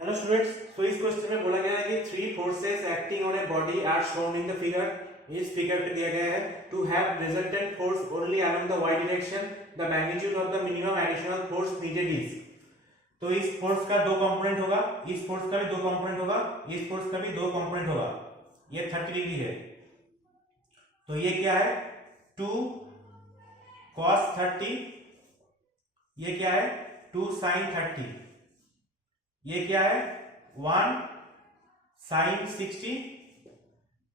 Hello students, तो इस question में बोला गया है कि three forces acting on a body are shown in the figure. इस फिगर पे दिया गया है to have resultant force only along the y direction the magnitude of the minimum additional force needed is. तो इस फोर्स का दो component होगा, इस फोर्स का भी दो कंपोनेंट होगा, इस फोर्स का भी दो कंपोनेंट होगा। ये 30 डिग्री है, तो ये क्या है 2 cos 30, ये क्या है 2 sin 30, ये क्या है 1 sin 60,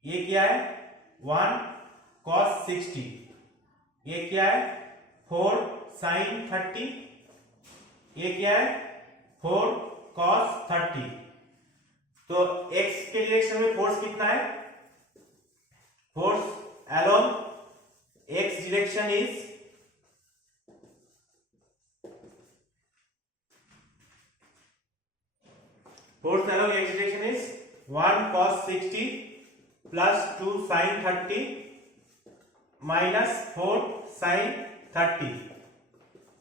ये क्या है 1 cos 60, ये क्या है 4 sin 30, ये क्या है 4 cos 30। तो x के डायरेक्शन में फोर्स कितना है? Force along x direction is force along x direction is 1 cos 60 plus 2 sin 30 minus 4 sin 30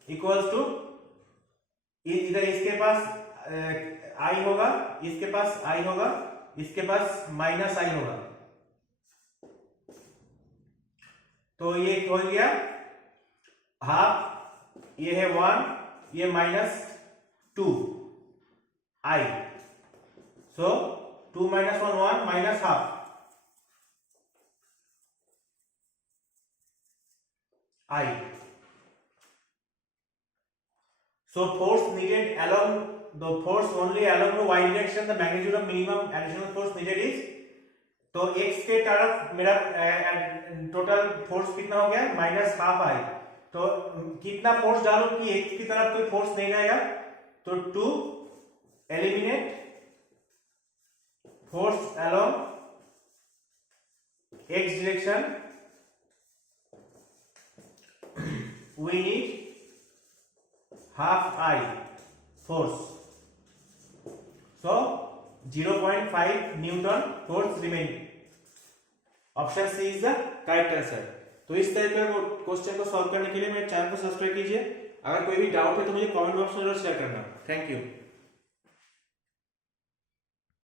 equals to, इधर इसके पास i होगा, इसके पास i होगा, इसके पास माइनस i होगा। तो ये हो गया हाफ, ये है 1, ये minus 2 i, so 2 minus 1 1 minus half I. So force needed along the force only along the y direction the magnitude of minimum additional force needed is, तो x के तरफ मेरा टोटल फोर्स कितना हो गया माइनस हाफ आई। तो कितना force डालूं कि x की तरफ कोई फोर्स नहीं रहेगा, तो 2 eliminate force along x direction we need half I force, so 0.5 Newton force remaining. Option C is the correct answer. तो इस तरह के क्वेश्चन को सॉल्व करने के लिए मेरे चैनल को सब्सक्राइब कीजिए। अगर कोई भी डाउट है तो मुझे कमेंट बॉक्स में जरूर शेयर करना। Thank you.